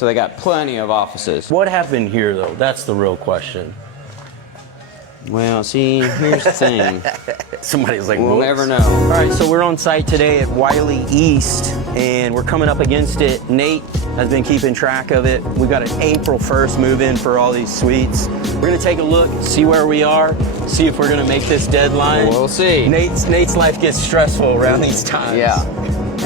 So they got plenty of offices. What happened here, though? That's the real question. Well, see, here's the thing. Somebody's like, We'll whoops. never know. All right, so we're on site today at Wylie East, and we're coming up against it. Nate has been keeping track of it. We got an April 1st move-in for all these suites. We're gonna take a look, see where we are, see if we're gonna make this deadline. We'll see. Nate's life gets stressful around these times. Yeah,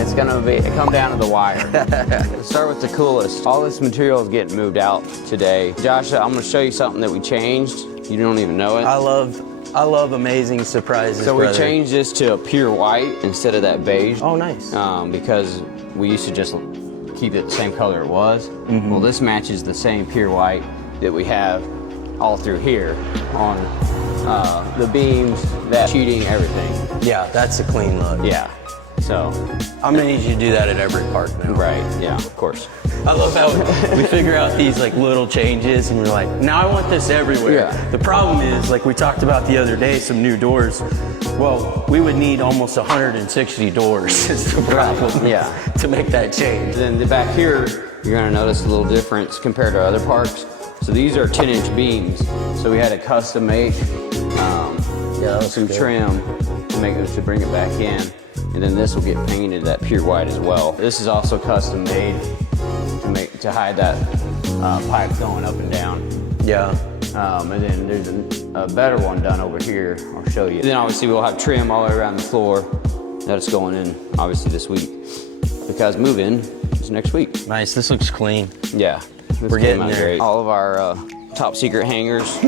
it's gonna come down to the wire. Let's start with the coolest. All this material is getting moved out today. Josh, I'm gonna show you something that we changed. You don't even know it. I love amazing surprises. So brother. we changed this to a pure white instead of that beige. Oh, nice. Because we used to just keep it the same color it was. Well, this matches the same pure white that we have all through here on the beams, that sheeting, everything. Yeah, that's a clean look. Yeah. So I'm gonna need you to do that at every park now. right. Yeah. Of course. I love how we figure out these like little changes and we're like, now I want this everywhere. Yeah. The problem is, like we talked about the other day, some new doors. Well, we would need almost 160 doors is the problem. Yeah. To make that change. Then the back here, you're gonna notice a little difference compared to other parks. So these are 10-inch beams. So we had a custom make some trim to bring it back in. And then this will get painted that pure white as well. This is also custom made to hide that pipe going up and down. Yeah. And then there's a better one done over here. I'll show you. Then obviously we'll have trim all the way around the floor. That's going in obviously this week because move-in is next week. Nice. This looks clean. Yeah. We're getting there. Great. All of our top secret hangers.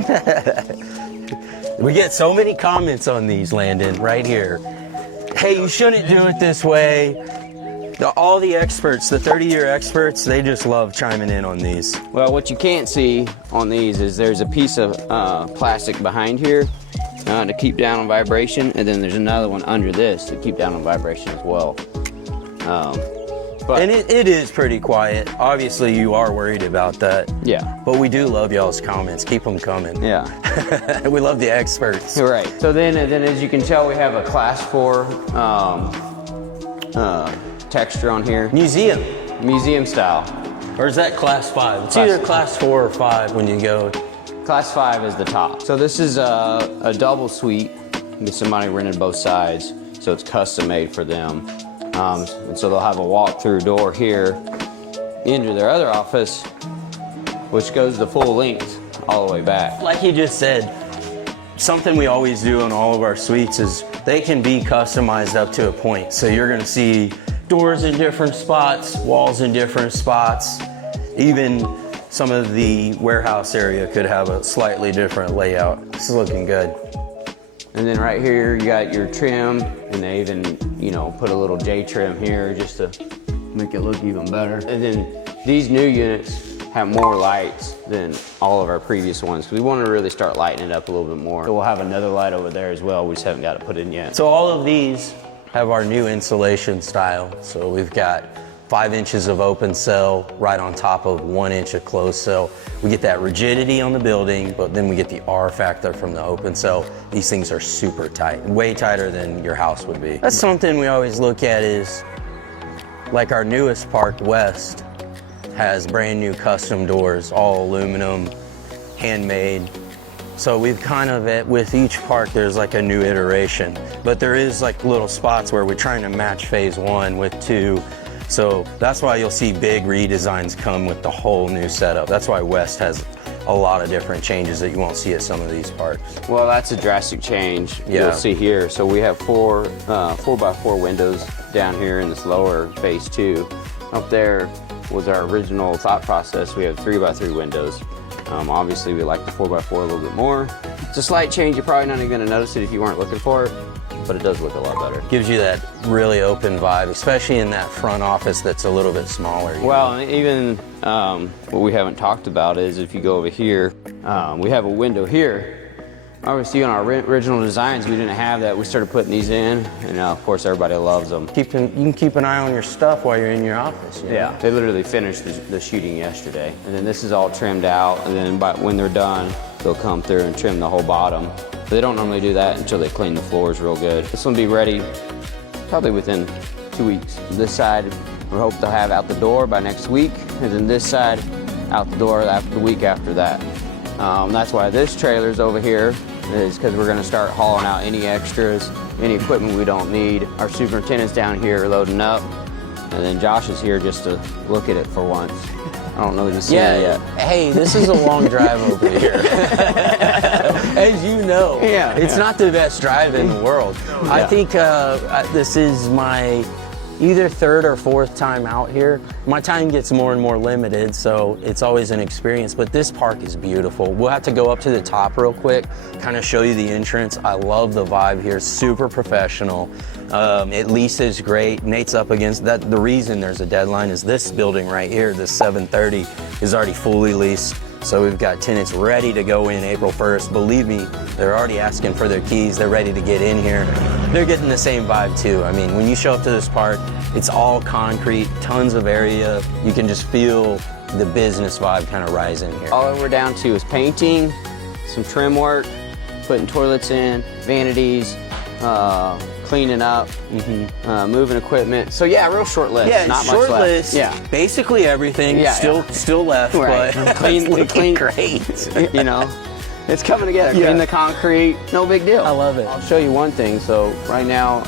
We get so many comments on these, Landon, right here. Hey, you shouldn't do it this way. All the experts, the 30-year experts, they just love chiming in on these. Well, what you can't see on these is there's a piece of plastic behind here to keep down on vibration, and then there's another one under this to keep down on vibration as well. And it is pretty quiet. Obviously, you are worried about that. Yeah. But we do love y'all's comments. Keep them coming. Yeah. We love the experts. Right. So then as you can tell, we have a class 4 texture on here. Museum style. Or is that class 5? It's Class- either class 4 or 5 when you go. Class 5 is the top. So this is a double suite that somebody rented both sides. So it's custom made for them. And so they'll have a walk-through door here into their other office, which goes the full length all the way back. Like he just said, something we always do in all of our suites is they can be customized up to a point. So you're gonna see doors in different spots, walls in different spots. Even some of the warehouse area could have a slightly different layout. This is looking good. And then right here, you got your trim, and they even, put a little J trim here just to make it look even better. And then these new units have more lights than all of our previous ones, because we want to really start lighting it up a little bit more. So we'll have another light over there as well. We just haven't got it put in yet. So all of these have our new insulation style. So we've got 5 inches of open cell right on top of 1 inch of closed cell. We get that rigidity on the building, but then we get the R factor from the open cell. These things are super tight, way tighter than your house would be. That's something we always look at is, like our newest park, West, has brand new custom doors, all aluminum, handmade. So we've kind of, with each park, there's like a new iteration, but there is like little spots where we're trying to match phase 1 with 2. So that's why you'll see big redesigns come with the whole new setup. That's why West has a lot of different changes that you won't see at some of these parks. Well, that's a drastic change. Yeah. You'll see here. So we have 4x4 windows down here in this lower phase 2. Up there was our original thought process. We have 3x3 windows. Obviously, we like the 4x4 a little bit more. It's a slight change. You're probably not even going to notice it if you weren't looking for it, but it does look a lot better. Gives you that really open vibe, especially in that front office that's a little bit smaller. Well, and even what we haven't talked about is if you go over here, we have a window here. Obviously, on our original designs, we didn't have that. We started putting these in, and of course, everybody loves them. You can keep an eye on your stuff while you're in your office. You know? Yeah, they literally finished the shooting yesterday. And then this is all trimmed out, and then when they're done, they'll come through and trim the whole bottom. But they don't normally do that until they clean the floors real good. This one will be ready probably within 2 weeks. This side we hope to have out the door by next week, and then this side out the door after the week after that. That's why this trailer's over here, is because we're going to start hauling out any extras, any equipment we don't need. Our superintendent's down here loading up, and then Josh is here just to look at it for once. I don't know if you've seen it yet. Hey, this is a long drive over here. As you know, it's not the best drive in the world. I think this is my either third or fourth time out here. My time gets more and more limited, so it's always an experience, but this park is beautiful. We'll have to go up to the top real quick, kind of show you the entrance. I love the vibe here, super professional. At least is great. Nate's up against that. The reason there's a deadline is this building right here, this 730, is already fully leased. So we've got tenants ready to go in April 1st. Believe me, they're already asking for their keys. They're ready to get in here. They're getting the same vibe too. I mean, when you show up to this park, it's all concrete, tons of area. You can just feel the business vibe kind of rising here. All we're down to is painting, some trim work, putting toilets in, vanities, cleaning up, moving equipment. So yeah, real short list. Yeah, not short much left. list. Yeah, basically everything. Still left, right. but clean, great. You know, it's coming together. Clean the concrete, no big deal. I love it. I'll show you one thing. So right now,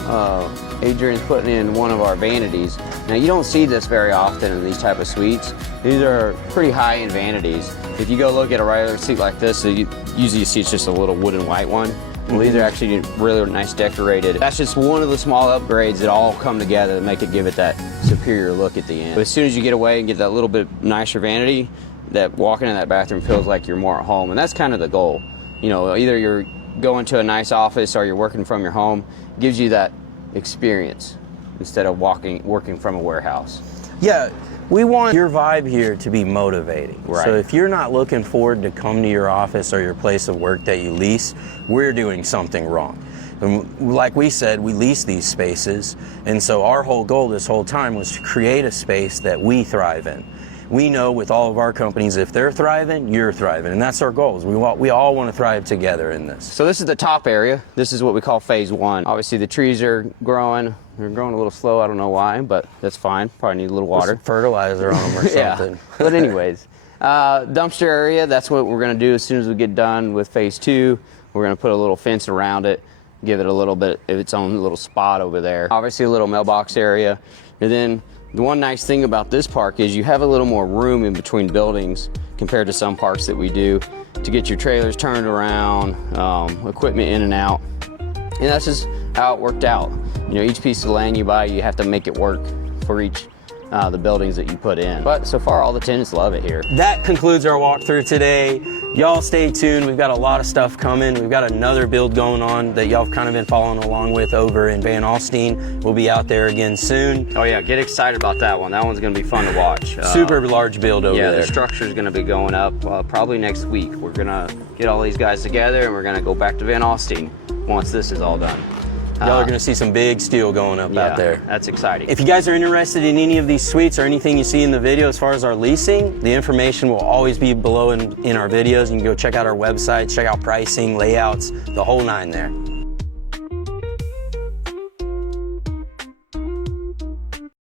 Adrian's putting in one of our vanities. Now you don't see this very often in these type of suites. These are pretty high-end vanities. If you go look at a regular seat like this, so usually you see it's just a little wooden white one. Well, these are actually really nice decorated. That's just one of the small upgrades that all come together to make it give it that superior look at the end. But as soon as you get away and get that little bit nicer vanity, that walking in that bathroom feels like you're more at home, and that's kind of the goal. You know, either you're going to a nice office or you're working from your home. It gives you that experience instead of working from a warehouse. Yeah. We want your vibe here to be motivating. Right. So if you're not looking forward to come to your office or your place of work that you lease, we're doing something wrong. And like we said, we lease these spaces, and so our whole goal this whole time was to create a space that we thrive in. We know with all of our companies, if they're thriving, you're thriving, and that's our goals. We all want to thrive together in this. So this is the top area. This is what we call phase one. Obviously the trees are growing. They're growing a little slow. I don't know why, but that's fine. Probably need a little water. Put some fertilizer on them or something. Yeah. But anyways, dumpster area, that's what we're going to do as soon as we get done with phase two. We're going to put a little fence around it, give it a little bit of its own little spot over there. Obviously a little mailbox area. And then the one nice thing about this park is you have a little more room in between buildings compared to some parks that we do to get your trailers turned around, equipment in and out. And that's just how it worked out. You know, each piece of land you buy, you have to make it work for each the buildings that you put in. But so far, all the tenants love it here. That concludes our walkthrough today. Y'all stay tuned. We've got a lot of stuff coming. We've got another build going on that y'all have kind of been following along with over in Van Alstyne. We'll be out there again soon. Oh yeah, get excited about that one. That one's gonna be fun to watch. Super large build over there. Yeah, the structure's gonna be going up probably next week. We're gonna get all these guys together and we're gonna go back to Van Alstyne once this is all done. Y'all are gonna see some big steel going up out there. That's exciting. If you guys are interested in any of these suites or anything you see in the video as far as our leasing, the information will always be below in our videos. You can go check out our website, check out pricing, layouts, the whole nine there.